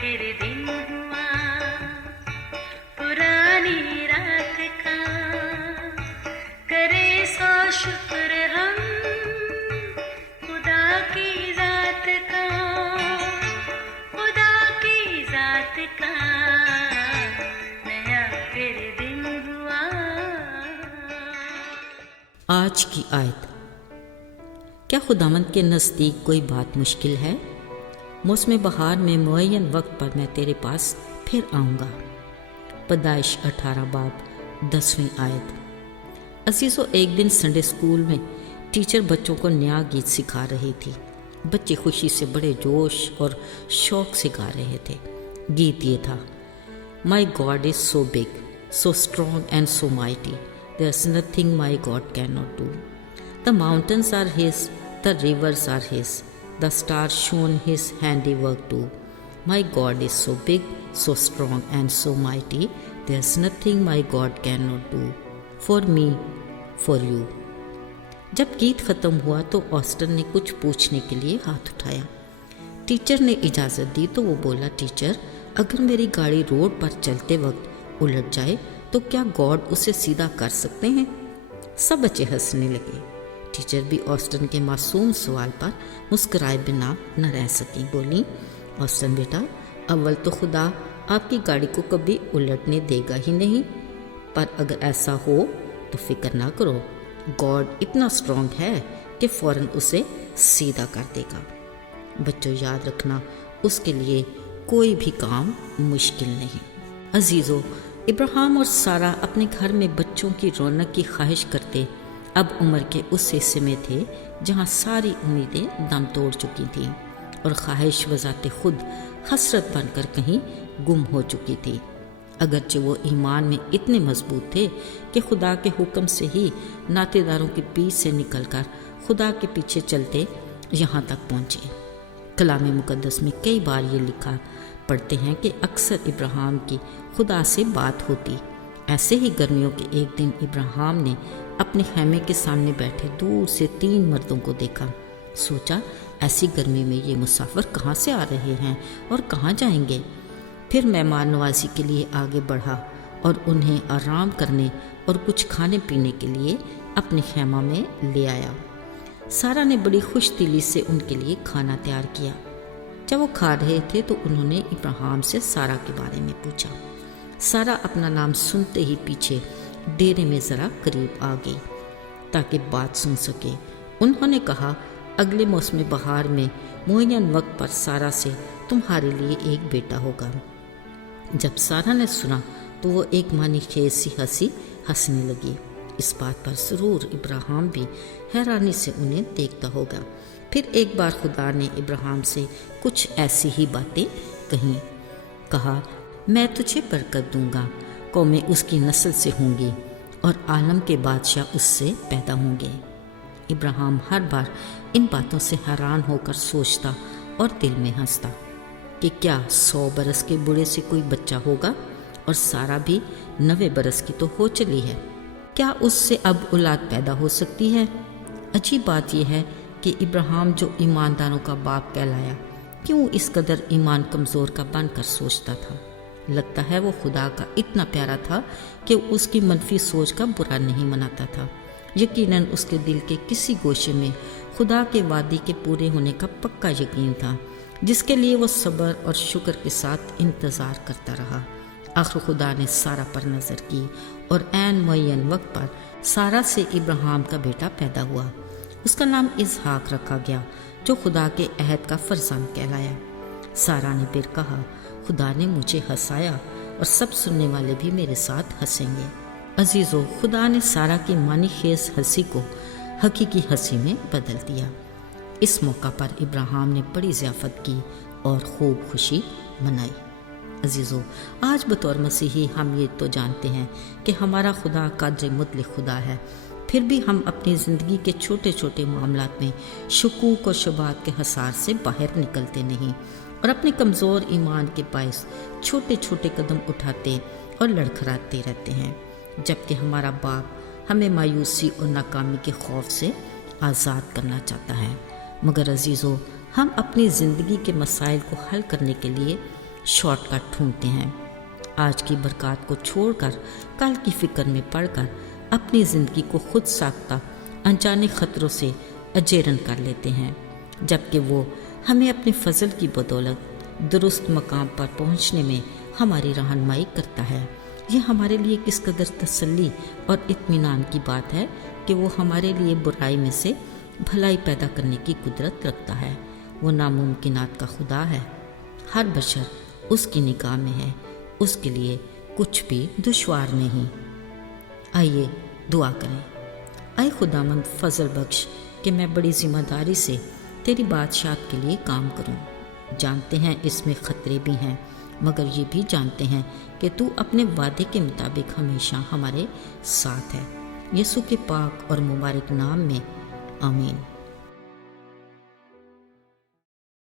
फिर दिन हुआ पुरानी रात का, करे सौ शुक्र हम खुदा की जात का, खुदा की जात का, नया फिर दिन हुआ। आज की आयत। क्या खुदावंद के नज़दीक कोई बात मुश्किल है? मौसम बहार में मुअय्यन वक्त पर मैं तेरे पास फिर आऊँगा। पैदाइश 18 बाब 10वीं आयत। अजीज़ों, एक दिन संडे स्कूल में टीचर बच्चों को नया गीत सिखा रही थी। बच्चे खुशी से बड़े जोश और शौक से गा रहे थे। गीत ये था, my God is so big, so strong and so mighty, there's nothing my God cannot do. The mountains are His, the rivers are His, the stars shown His handiwork too. My God is so big, so strong and so mighty, there's nothing my God cannot do. For me, for you. जब गीत ख़त्म हुआ तो Austin ने कुछ पूछने के लिए हाथ उठाया। टीचर ने इजाज़त दी तो वो बोला, टीचर, अगर मेरी गाड़ी रोड पर चलते वक्त उलट जाए तो क्या गॉड उसे सीधा कर सकते हैं? सब बच्चे हंसने लगे। टीचर भी ऑस्टन के मासूम सवाल पर मुस्कुराए बिना न रह सकी। बोली, ऑस्टन बेटा, अव्वल तो खुदा आपकी गाड़ी को कभी उलटने देगा ही नहीं, पर अगर ऐसा हो तो फिक्र ना करो, गॉड इतना स्ट्रांग है कि फ़ौरन उसे सीधा कर देगा। बच्चों, याद रखना, उसके लिए कोई भी काम मुश्किल नहीं। अजीज़ों, इब्राहिम और सारा अपने घर में बच्चों की रौनक की ख्वाहिश करते अब उम्र के उस हिस्से में थे जहाँ सारी उम्मीदें दम तोड़ चुकी थीं और ख्वाहिश बजाते खुद हसरत बनकर कहीं गुम हो चुकी थी। अगरचे वो ईमान में इतने मजबूत थे कि खुदा के हुक्म से ही नातेदारों के बीच से निकलकर खुदा के पीछे चलते यहाँ तक पहुँचे। कलाम मुकद्दस में कई बार ये लिखा पढ़ते हैं कि अक्सर इब्राहिम की खुदा से बात होती। ऐसे ही गर्मियों के एक दिन इब्राहिम ने अपने खैमे के सामने बैठे दूर से 3 मर्दों को देखा। सोचा, ऐसी गर्मी में ये मुसाफिर कहाँ से आ रहे हैं और कहाँ जाएंगे। फिर मेहमान नवाजी के लिए आगे बढ़ा और उन्हें आराम करने और कुछ खाने पीने के लिए अपने खैमा में ले आया। सारा ने बड़ी खुश दिली से उनके लिए खाना तैयार किया। जब वो खा रहे थे तो उन्होंने इब्राहिम से सारा के बारे में पूछा। सारा अपना नाम सुनते ही पीछे डेरे में ज़रा करीब आ गई ताकि बात सुन सके। उन्होंने कहा, अगले मौसम बहार में मुअय्यन वक्त पर सारा से तुम्हारे लिए एक बेटा होगा। जब सारा ने सुना तो वो एक मानी खेज सी हंसी हंसने लगी। इस बात पर ज़रूर इब्राहिम भी हैरानी से उन्हें देखता होगा। फिर एक बार खुदा ने इब्राहिम से कुछ ऐसी ही बातें कहा, मैं तुझे बरकत दूंगा, कौमें उसकी नस्ल से होंगी और आलम के बादशाह उससे पैदा होंगे। इब्राहिम हर बार इन बातों से हैरान होकर सोचता और दिल में हंसता कि क्या 100 बरस के बूढ़े से कोई बच्चा होगा, और सारा भी 90 बरस की तो हो चली है। क्या उससे अब औलाद पैदा हो सकती है? अजीब बात यह है कि इब्राहिम जो ईमानदारों का बाप कहलाया, क्यों इस कदर ईमान कमज़ोर का बनकर सोचता था। लगता है वो खुदा का इतना प्यारा था कि उसकी मनफी सोच का बुरा नहीं मनाता था। यकीनन उसके दिल के किसी गोशे में खुदा के वादे के पूरे होने का पक्का यकीन था, जिसके लिए वो सब्र और शुक्र के साथ इंतज़ार करता रहा। आखिर खुदा ने सारा पर नज़र की और ऐन मुअय्यन वक्त पर सारा से इब्राहिम का बेटा पैदा हुआ। उसका नाम इसहाक रखा गया, जो खुदा के अहद का फरजान कहलाया। सारा ने फिर कहा, खुदा ने मुझे हंसाया और सब सुनने वाले भी मेरे साथ हंसेंगे। अजीज़ों, खुदा ने सारा की मानी खेज हंसी को हकीकी हंसी में बदल दिया। इस मौका पर इब्राहिम ने बड़ी ज़ियाफ़त की और खूब खुशी मनाई। अजीज़ों, आज बतौर मसीही हम ये तो जानते हैं कि हमारा खुदा कादिर मुतलक खुदा है, फिर भी हम अपनी ज़िंदगी के छोटे छोटे मामलात में शकूक और शुबात के हसार से बाहर निकलते नहीं और अपने कमज़ोर ईमान के बायस छोटे छोटे कदम उठाते और लड़खड़ाते रहते हैं, जबकि हमारा बाप हमें मायूसी और नाकामी के खौफ से आज़ाद करना चाहता है। मगर अजीज़ों, हम अपनी ज़िंदगी के मसाइल को हल करने के लिए शॉर्ट कट ढूंढते हैं। आज की बरकत को छोड़कर कल की फिक्र में पड़कर अपनी ज़िंदगी को खुद साख्ता अनजाने ख़तरों से अजेरन कर लेते हैं, जबकि वो हमें अपने फजल की बदौलत दुरुस्त मकाम पर पहुंचने में हमारी रहनुमाई करता है। ये हमारे लिए किस कदर तसल्ली और इत्मीनान की बात है कि वो हमारे लिए बुराई में से भलाई पैदा करने की कुदरत रखता है। वो नामुमकिनात का खुदा है। हर बशर उसकी निगाह में है, उसके लिए कुछ भी दुश्वार नहीं। आइए दुआ करें। आए खुदामंद फजल बख्श कि मैं बड़ी ज़िम्मेदारी से तेरी बादशाहत के लिए काम करूं। जानते हैं इसमें ख़तरे भी हैं, मगर ये भी जानते हैं कि तू अपने वादे के मुताबिक हमेशा हमारे साथ है। यीशु के पाक और मुबारक नाम में आमीन।